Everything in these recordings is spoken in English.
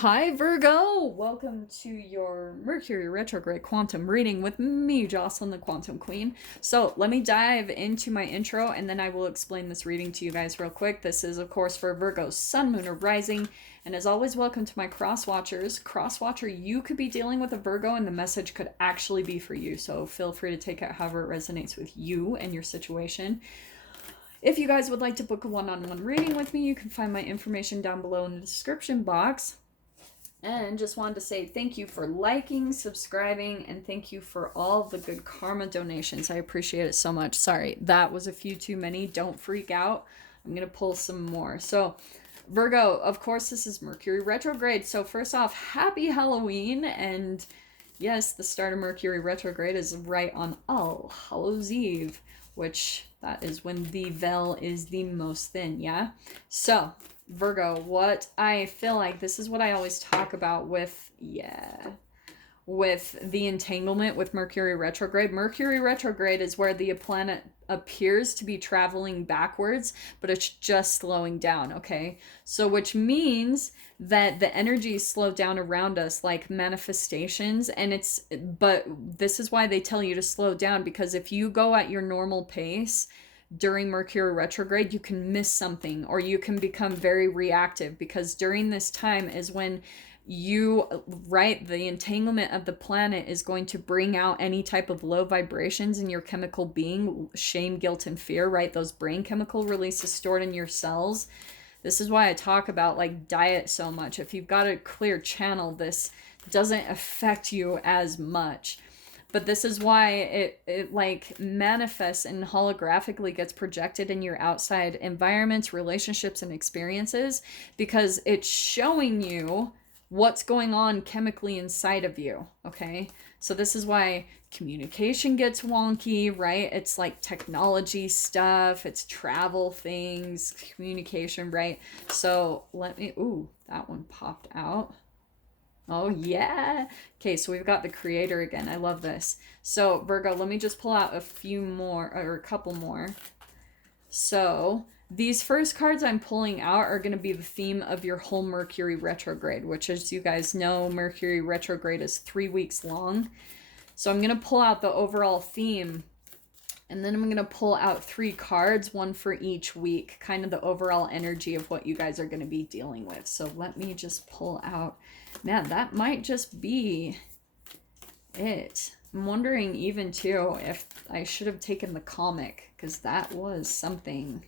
Hi Virgo! Welcome to your Mercury Retrograde Quantum reading with me, Jocelyn the Quantum Queen. So let me dive into my intro and then I will explain this reading to you guys real quick. This is of course for Virgo's Sun, Moon, or Rising. And as always, welcome to my cross watchers. Cross watcher, you could be dealing with a Virgo and the message could actually be for you. So feel free to take it however it resonates with you and your situation. If you guys would like to book a one-on-one reading with me, you can find my information down below in the description box. And just wanted to say thank you for liking, subscribing, and thank you for all the good karma donations. I appreciate it so much. Sorry, that was a few too many. Don't freak out. I'm going to pull some more. So, Virgo, of course, this is Mercury retrograde. So first off, happy Halloween. And yes, the start of Mercury retrograde is right on All Hallows Eve, which that is when the veil is the most thin, yeah? So, Virgo, what I feel like, this is what I always talk about with the entanglement with Mercury retrograde. Mercury retrograde is where the planet appears to be traveling backwards, but it's just slowing down, okay? So which means that the energies slow down around us like manifestations, but this is why they tell you to slow down, because if you go at your normal pace during Mercury retrograde, you can miss something or you can become very reactive, because during this time is when the entanglement of the planet is going to bring out any type of low vibrations in your chemical being, shame, guilt, and fear, right? Those brain chemical releases stored in your cells. This is why I talk about like diet so much. If you've got a clear channel, this doesn't affect you as much. But this is why it like manifests and holographically gets projected in your outside environments, relationships, and experiences, because it's showing you what's going on chemically inside of you, okay? So this is why communication gets wonky, right? It's like technology stuff, it's travel things, communication, right? So that one popped out. Oh, yeah. Okay, so we've got the creator again. I love this. So, Virgo, let me just pull out a few more, or a couple more. So, these first cards I'm pulling out are going to be the theme of your whole Mercury retrograde, which, as you guys know, Mercury retrograde is 3 weeks long. So, I'm going to pull out the overall theme, and then I'm going to pull out 3 cards, one for each week, kind of the overall energy of what you guys are going to be dealing with. So, let me just pull out. Man, that might just be it. I'm wondering even too if I should have taken the comic, because that was something.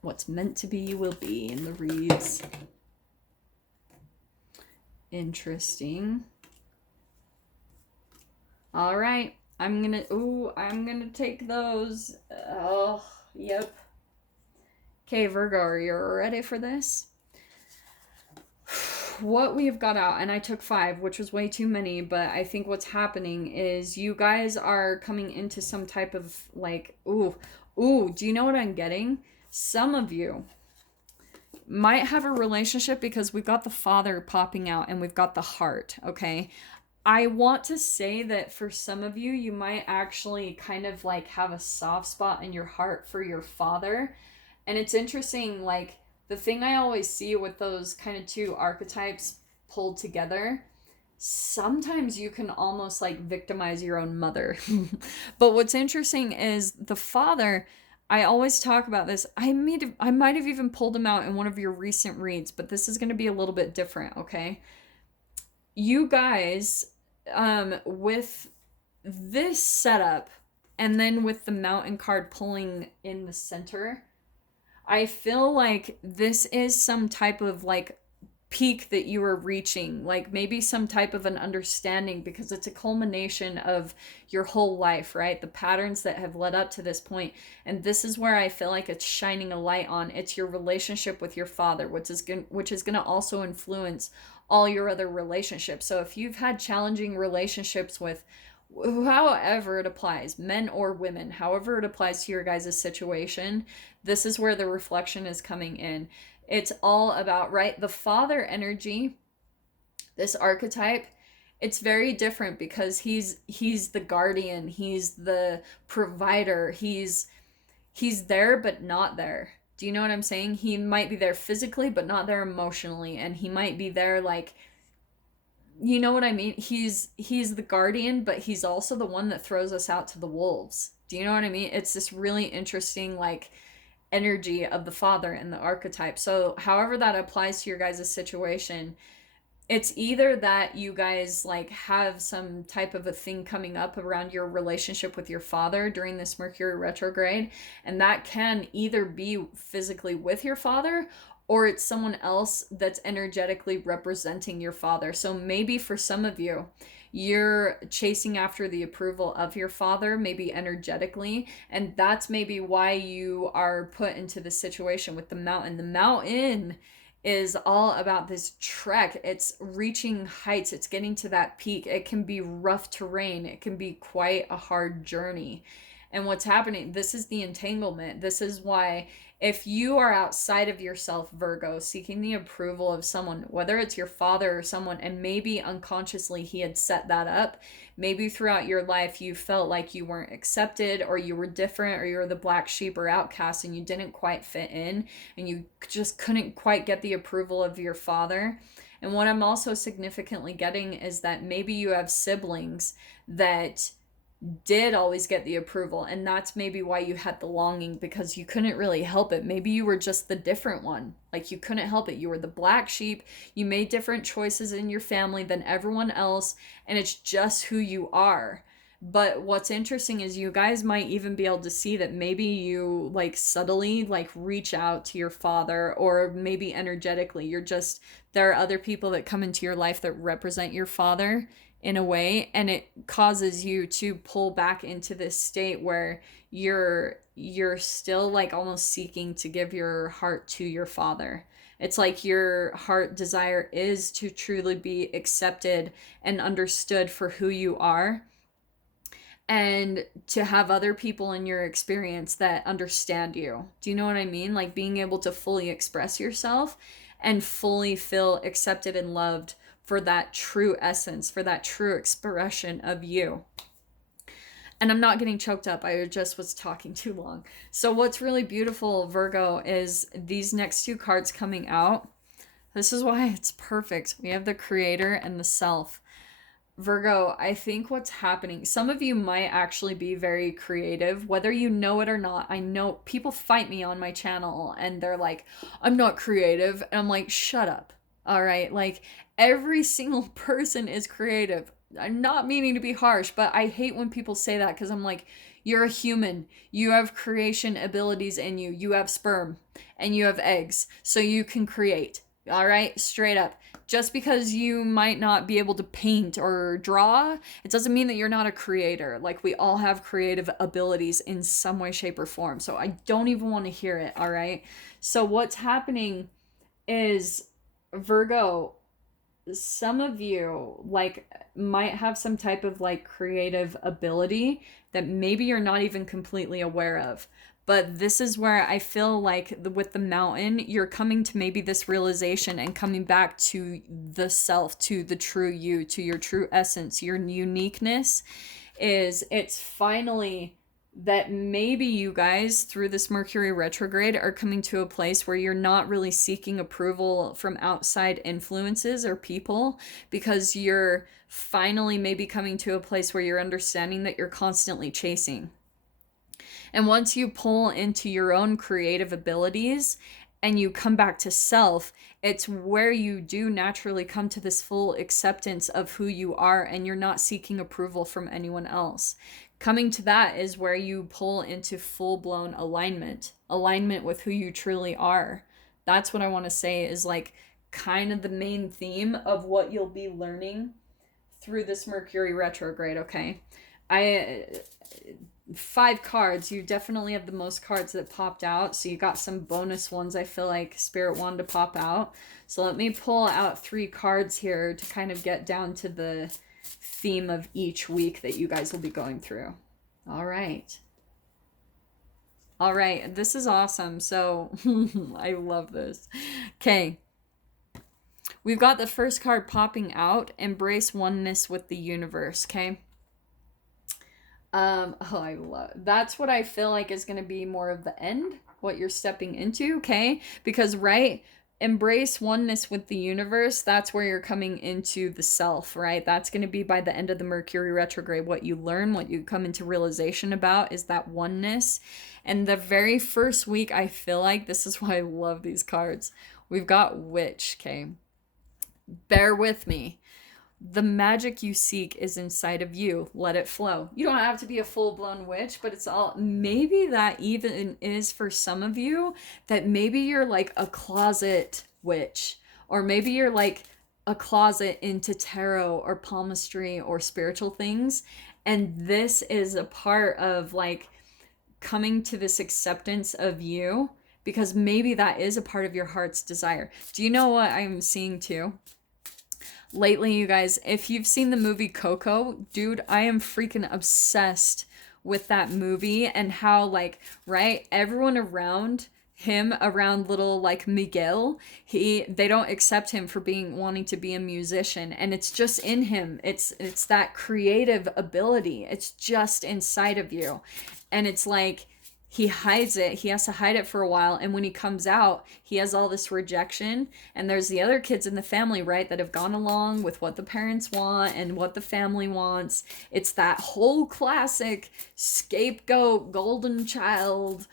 What's meant to be will be in the reads. Interesting. All right. I'm gonna take those. Oh, yep. Okay, Virgo, are you ready for this? What we've got out, and I took 5, which was way too many, but I think what's happening is you guys are coming into some type of like, do you know what I'm getting? Some of you might have a relationship, because we've got the Father popping out and we've got the Heart, okay? I want to say that for some of you, you might actually kind of like have a soft spot in your heart for your father. And it's interesting, like, the thing I always see with those kind of 2 archetypes pulled together, sometimes you can almost like victimize your own mother. But what's interesting is the father, I always talk about this. I might have even pulled him out in one of your recent reads, but this is going to be a little bit different, okay? You guys, with this setup, and then with the Mountain card pulling in the center, I feel like this is some type of like peak that you are reaching, like maybe some type of an understanding, because it's a culmination of your whole life, right? The patterns that have led up to this point. And this is where I feel like it's shining a light on. It's your relationship with your father, which is going to also influence all your other relationships. So if you've had challenging relationships with, however it applies, men or women, however it applies to your guys' situation, this is where the reflection is coming in. It's all about, right, the father energy, this archetype. It's very different because he's the guardian, he's the provider, he's there but not there. Do you know what I'm saying? He might be there physically, but not there emotionally. And he might be there like, you know what I mean? He's the guardian, but he's also the one that throws us out to the wolves. Do you know what I mean? It's this really interesting like energy of the father and the archetype. So however that applies to your guys' situation, it's either that you guys like have some type of a thing coming up around your relationship with your father during this Mercury retrograde, and that can either be physically with your father, or it's someone else that's energetically representing your father. So maybe for some of you, you're chasing after the approval of your father, maybe energetically, and that's maybe why you are put into this situation with the mountain. The mountain is all about this trek. It's reaching heights, it's getting to that peak. It can be rough terrain, it can be quite a hard journey. And what's happening, this is the entanglement. This is why if you are outside of yourself, Virgo, seeking the approval of someone, whether it's your father or someone, and maybe unconsciously he had set that up, maybe throughout your life you felt like you weren't accepted, or you were different, or you were the black sheep or outcast and you didn't quite fit in, and you just couldn't quite get the approval of your father. And what I'm also significantly getting is that maybe you have siblings that did always get the approval, and that's maybe why you had the longing, because you couldn't really help it. Maybe you were just the different one, like you couldn't help it. You were the black sheep, you made different choices in your family than everyone else, and it's just who you are. But what's interesting is you guys might even be able to see that maybe you like subtly like reach out to your father, or maybe energetically you're just, there are other people that come into your life that represent your father in a way, and it causes you to pull back into this state where you're still like almost seeking to give your heart to your father. It's like your heart desire is to truly be accepted and understood for who you are, and to have other people in your experience that understand you. Do you know what I mean? Like being able to fully express yourself and fully feel accepted and loved for that true essence, for that true expression of you. And I'm not getting choked up, I just was talking too long. So what's really beautiful, Virgo, is these next two cards coming out. This is why it's perfect. We have the creator and the self. Virgo, I think what's happening, some of you might actually be very creative, whether you know it or not. I know people fight me on my channel and they're like, I'm not creative. And I'm like, shut up. All right. Like every single person is creative. I'm not meaning to be harsh, but I hate when people say that, because I'm like, you're a human. You have creation abilities in you. You have sperm and you have eggs, so you can create. All right. Straight up. Just because you might not be able to paint or draw, it doesn't mean that you're not a creator. Like we all have creative abilities in some way, shape, or form. So I don't even want to hear it. All right. So what's happening is, Virgo, some of you like might have some type of like creative ability that maybe you're not even completely aware of. But this is where I feel like with the mountain, you're coming to maybe this realization and coming back to the self, to the true you, to your true essence, your uniqueness. Is it's finally that maybe you guys through this Mercury retrograde are coming to a place where you're not really seeking approval from outside influences or people, because you're finally maybe coming to a place where you're understanding that you're constantly chasing. And once you pull into your own creative abilities and you come back to self, it's where you do naturally come to this full acceptance of who you are, and you're not seeking approval from anyone else. Coming to that is where you pull into full-blown alignment with who you truly are. That's what I want to say is like kind of the main theme of what you'll be learning through this Mercury retrograde, okay? 5 cards, you definitely have the most cards that popped out, so you got some bonus ones I feel like Spirit wanted to pop out. So let me pull out 3 cards here to kind of get down to the theme of each week that you guys will be going through. All right, this is awesome. So I love this. Okay, we've got the first card popping out, embrace oneness with the universe. Okay, I love, that's what I feel like is going to be more of the end what you're stepping into, okay? Because, right, embrace oneness with the universe. That's where you're coming into the self, right? That's going to be by the end of the Mercury retrograde. What you learn, what you come into realization about is that oneness. And the very first week, I feel like, this is why I love these cards. We've got Witch, okay? Bear with me. The magic you seek is inside of you. Let it flow. You don't have to be a full-blown witch, but it's all, maybe that even is for some of you, that maybe you're like a closet witch, or maybe you're like a closet into tarot or palmistry or spiritual things, and this is a part of like coming to this acceptance of you, because maybe that is a part of your heart's desire. Do you know what I'm seeing too? Lately, you guys, if you've seen the movie Coco, dude, I am freaking obsessed with that movie, and how, like, right, everyone around him, around little like Miguel, they don't accept him for wanting to be a musician, and it's just in him. It's that creative ability. It's just inside of you. And it's like he hides it. He has to hide it for a while. And when he comes out, he has all this rejection. And there's the other kids in the family, right, that have gone along with what the parents want and what the family wants. It's that whole classic scapegoat, golden child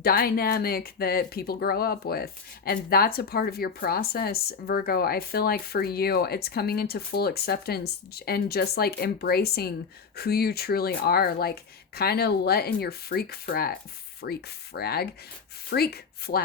dynamic that people grow up with. And that's a part of your process, Virgo. I feel like for you, it's coming into full acceptance and just like embracing who you truly are. Like, kind of letting your freak flag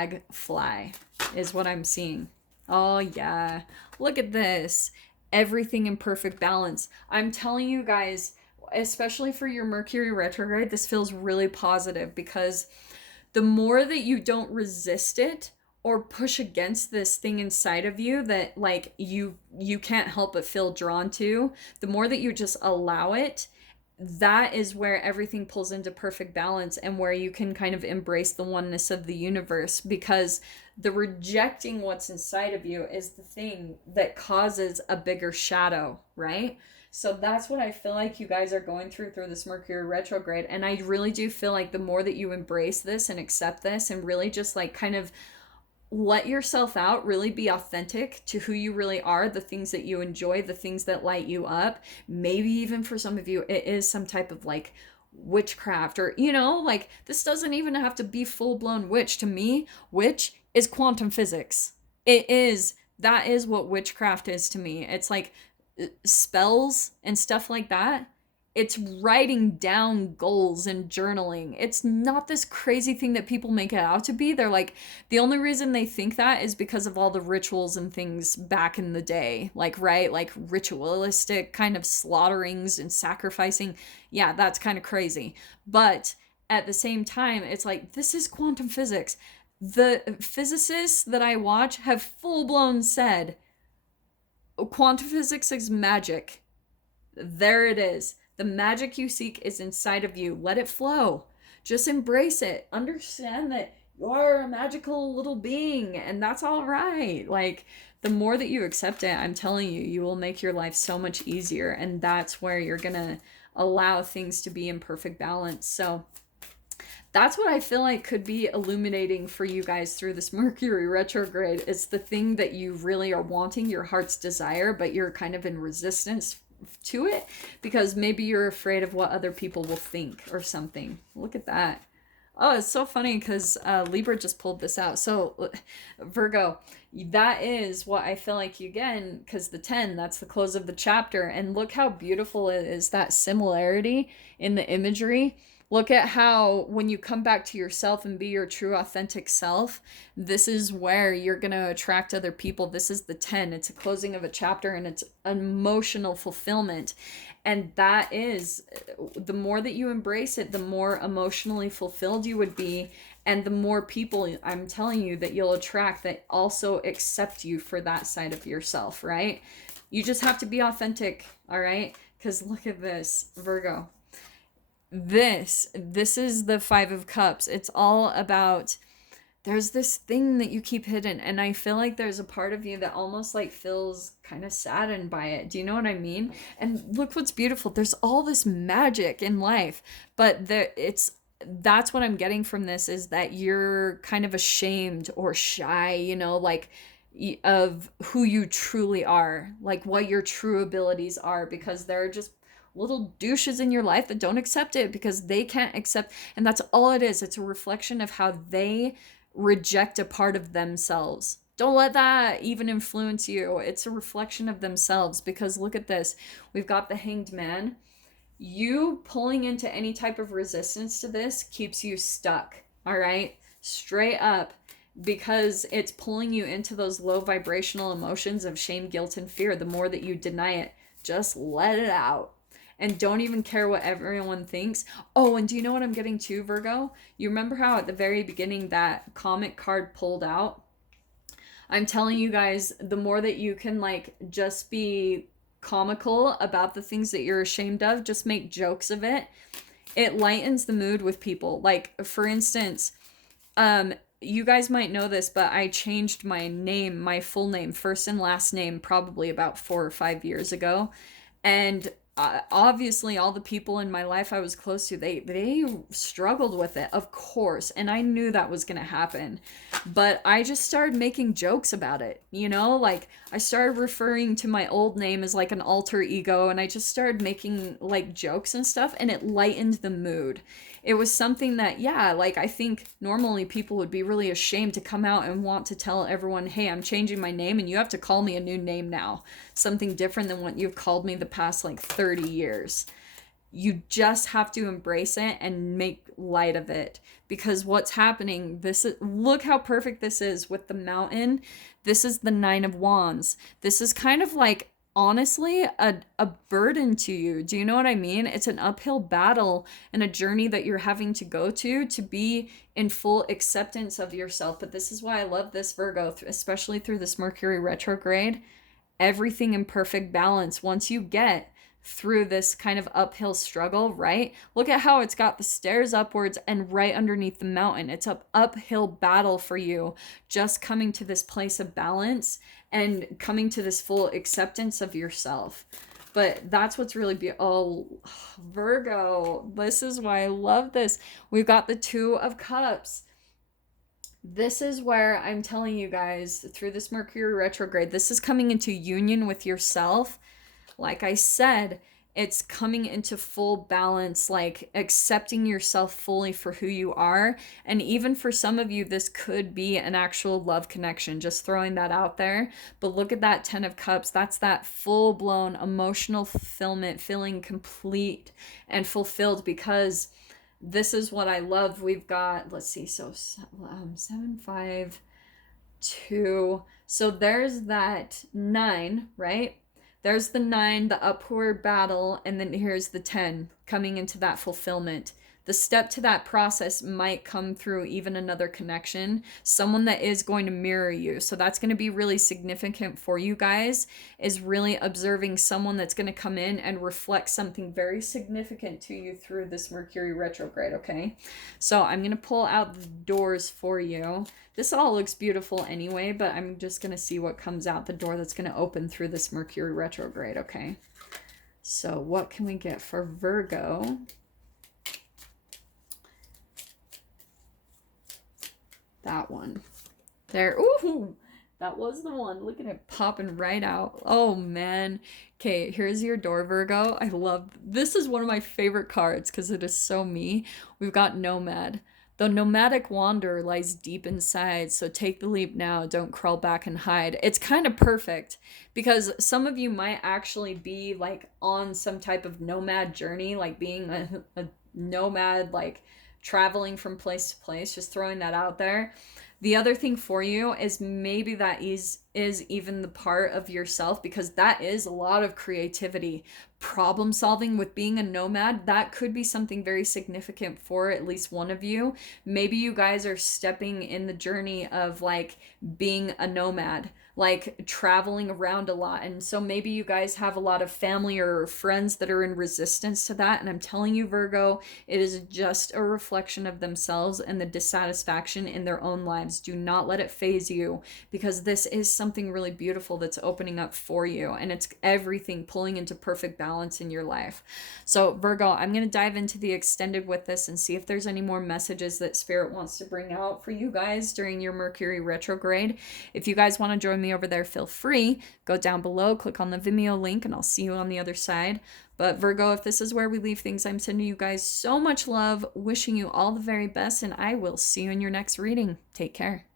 fly is what I'm seeing. Oh yeah, look at this. Everything in perfect balance. I'm telling you guys, especially for your Mercury retrograde, this feels really positive, because the more that you don't resist it or push against this thing inside of you that like you can't help but feel drawn to, the more that you just allow it, that is where everything pulls into perfect balance, and where you can kind of embrace the oneness of the universe, because the rejecting what's inside of you is the thing that causes a bigger shadow, right? So that's what I feel like you guys are going through this Mercury retrograde. And I really do feel like the more that you embrace this and accept this and really just like kind of let yourself out, really be authentic to who you really are, the things that you enjoy, the things that light you up. Maybe even for some of you, it is some type of like witchcraft, or, you know, like this doesn't even have to be full-blown witch. To me, witch is quantum physics. That is what witchcraft is to me. It's like spells and stuff like that. It's writing down goals and journaling. It's not this crazy thing that people make it out to be. They're like, the only reason they think that is because of all the rituals and things back in the day. Like, right? Like ritualistic kind of slaughterings and sacrificing. Yeah, that's kind of crazy. But at the same time, it's like, this is quantum physics. The physicists that I watch have full-blown said, quantum physics is magic. There it is. The magic you seek is inside of you. Let it flow. Just embrace it. Understand that you're a magical little being, and that's all right. Like, the more that you accept it, I'm telling you, you will make your life so much easier, and that's where you're gonna allow things to be in perfect balance. So that's what I feel like could be illuminating for you guys through this Mercury retrograde. It's the thing that you really are wanting, your heart's desire, but you're kind of in resistance to it because maybe you're afraid of what other people will think or something. Look at that. Oh, it's so funny because Libra just pulled this out. So Virgo, that is what I feel like you again, because the 10, that's the close of the chapter. And look how beautiful it is, that similarity in the imagery. Look at how when you come back to yourself and be your true authentic self, this is where you're going to attract other people. This is the 10. It's a closing of a chapter and it's emotional fulfillment. And that is, the more that you embrace it, the more emotionally fulfilled you would be. And the more people, I'm telling you, that you'll attract that also accept you for that side of yourself, right? You just have to be authentic, all right? Because look at this, Virgo. This is the 5 of Cups. It's all about, there's this thing that you keep hidden, and I feel like there's a part of you that almost like feels kind of saddened by it. Do you know what I mean? And look what's beautiful. There's all this magic in life, but it's that's what I'm getting from this, is that you're kind of ashamed or shy, you know, like of who you truly are, like what your true abilities are, because there are just little douches in your life that don't accept it because they can't accept. And that's all it is. It's a reflection of how they reject a part of themselves. Don't let that even influence you. It's a reflection of themselves, because look at this. We've got the Hanged Man. You pulling into any type of resistance to this keeps you stuck, all right? Straight up, because it's pulling you into those low vibrational emotions of shame, guilt, and fear. The more that you deny it, just let it out. And don't even care what everyone thinks. Oh, and do you know what I'm getting too, Virgo? You remember how at the very beginning that comic card pulled out? I'm telling you guys, the more that you can like just be comical about the things that you're ashamed of, just make jokes of it, it lightens the mood with people. Like, for instance, you guys might know this, but I changed my name, my full name, first and last name, probably about 4 or 5 years ago. And obviously all the people in my life I was close to, they struggled with it, of course, and I knew that was going to happen. But I just started making jokes about it, you know, like I started referring to my old name as like an alter ego, and I just started making like jokes and stuff, and it lightened the mood. It was something that, yeah, like I think normally people would be really ashamed to come out and want to tell everyone, hey, I'm changing my name and you have to call me a new name now, something different than what you've called me the past like 30 years. You just have to embrace it and make light of it, because what's happening, this is, look how perfect this is with the mountain. This is the Nine of Wands. This is kind of like, honestly, a burden to you. Do you know what I mean? It's an uphill battle and a journey that you're having to go to be in full acceptance of yourself. But this is why I love this, Virgo, especially through this Mercury retrograde. Everything in perfect balance. Once you get through this kind of uphill struggle, right? Look at how it's got the stairs upwards and right underneath the mountain. It's an uphill battle for you, just coming to this place of balance and coming to this full acceptance of yourself. But that's what's really oh, Virgo, this is why I love this. We've got the Two of Cups. This is where I'm telling you guys, through this Mercury retrograde, this is coming into union with yourself. Like I said, it's coming into full balance, like accepting yourself fully for who you are. And even for some of you, this could be an actual love connection, just throwing that out there. But look at that 10 of Cups. That's that full-blown emotional fulfillment, feeling complete and fulfilled, because this is what I love. We've got, let's see, so 7, 5, 2. So there's that 9, right? There's the 9, the upward battle, and then here's the 10 coming into that fulfillment. The step to that process might come through even another connection, someone that is going to mirror you. So that's going to be really significant for you guys, is really observing someone that's going to come in and reflect something very significant to you through this Mercury retrograde, okay? So I'm going to pull out the doors for you. This all looks beautiful anyway, but I'm just going to see what comes out the door that's going to open through this Mercury retrograde, okay? So what can we get for Virgo? That one. There. Ooh, that was the one. Look at it popping right out. Oh, man. Okay, here's your door, Virgo. I love, this is one of my favorite cards because it is so me. We've got Nomad. The nomadic wanderer lies deep inside, so take the leap now, don't crawl back and hide. It's kind of perfect because some of you might actually be like on some type of nomad journey, like being a nomad, like traveling from place to place, just throwing that out there. The other thing for you is maybe that is even the part of yourself, because that is a lot of creativity, problem solving with being a nomad. That could be something very significant for at least one of you. Maybe you guys are stepping in the journey of like being a nomad, like traveling around a lot. And so maybe you guys have a lot of family or friends that are in resistance to that. And I'm telling you, Virgo, it is just a reflection of themselves and the dissatisfaction in their own lives. Do not let it phase you, because this is something really beautiful that's opening up for you. And it's everything pulling into perfect balance balance in your life. So Virgo, I'm going to dive into the extended with this and see if there's any more messages that Spirit wants to bring out for you guys during your Mercury retrograde. If you guys want to join me over there, feel free. Go down below, click on the Vimeo link, and I'll see you on the other side. But Virgo, if this is where we leave things, I'm sending you guys so much love, wishing you all the very best, and I will see you in your next reading. Take care.